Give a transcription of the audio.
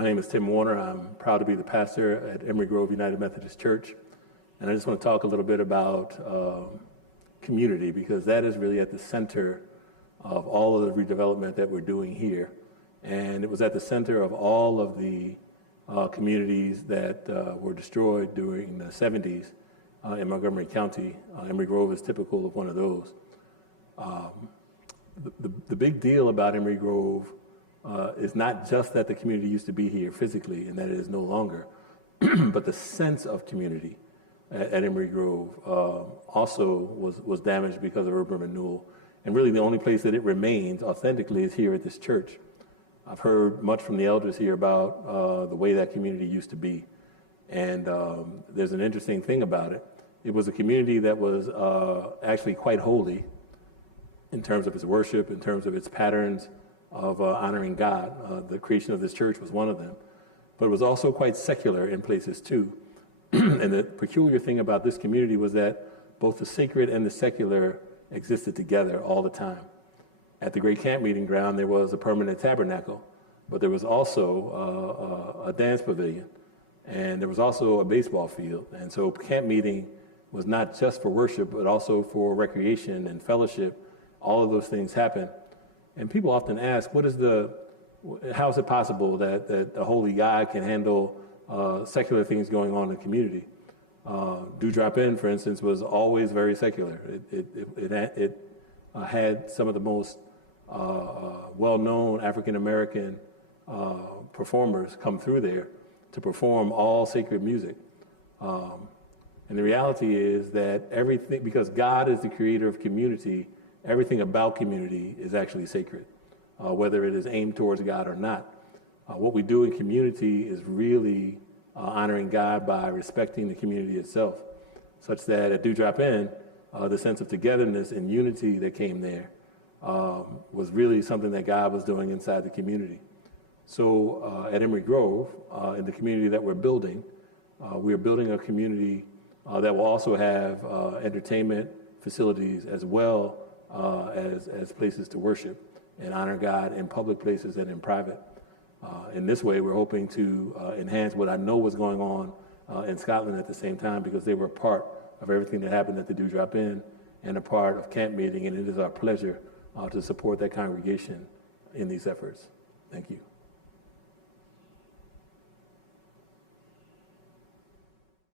My name is Tim Warner. I'm proud to be the pastor at Emory Grove United Methodist Church. And I just want to talk a little bit about community, because that is really at the center of all of the redevelopment that we're doing here. And it was at the center of all of the communities that were destroyed during the 70s in Montgomery County. Emory Grove is typical of one of those. The big deal about Emory Grove is not just that the community used to be here physically and that it is no longer, but the sense of community at Emory Grove also was damaged because of urban renewal. And really the only place that it remains authentically is here at this church. I've heard much from the elders here about the way that community used to be. And there's an interesting thing about it. It was a community that was actually quite holy in terms of its worship, in terms of its patterns of honoring God. The creation of this church was one of them. But it was also quite secular in places too. And the peculiar thing about this community was that both the sacred and the secular existed together all the time. At the Great Camp Meeting Ground, there was a permanent tabernacle, but there was also a dance pavilion, and there was also a baseball field. And so camp meeting was not just for worship, but also for recreation and fellowship. All of those things happened. And people often ask, how is it possible that a holy God can handle secular things going on in the community? Dewdrop Inn, for instance, was always very secular. It had some of the most well-known African-American performers come through there to perform all sacred music. And the reality is that everything, because God is the creator of community, everything about community is actually sacred, whether it is aimed towards God or not. What we do in community is really honoring God by respecting the community itself, such that at Dewdrop Inn, the sense of togetherness and unity that came there was really something that God was doing inside the community. So at Emory Grove, in the community that we're building a community that will also have entertainment facilities as well as places to worship and honor God in public places and in private. In this way, we're hoping to enhance what I know was going on in Scotland at the same time, because they were a part of everything that happened at the Dewdrop Inn and a part of camp meeting, and it is our pleasure to support that congregation in these efforts. Thank you.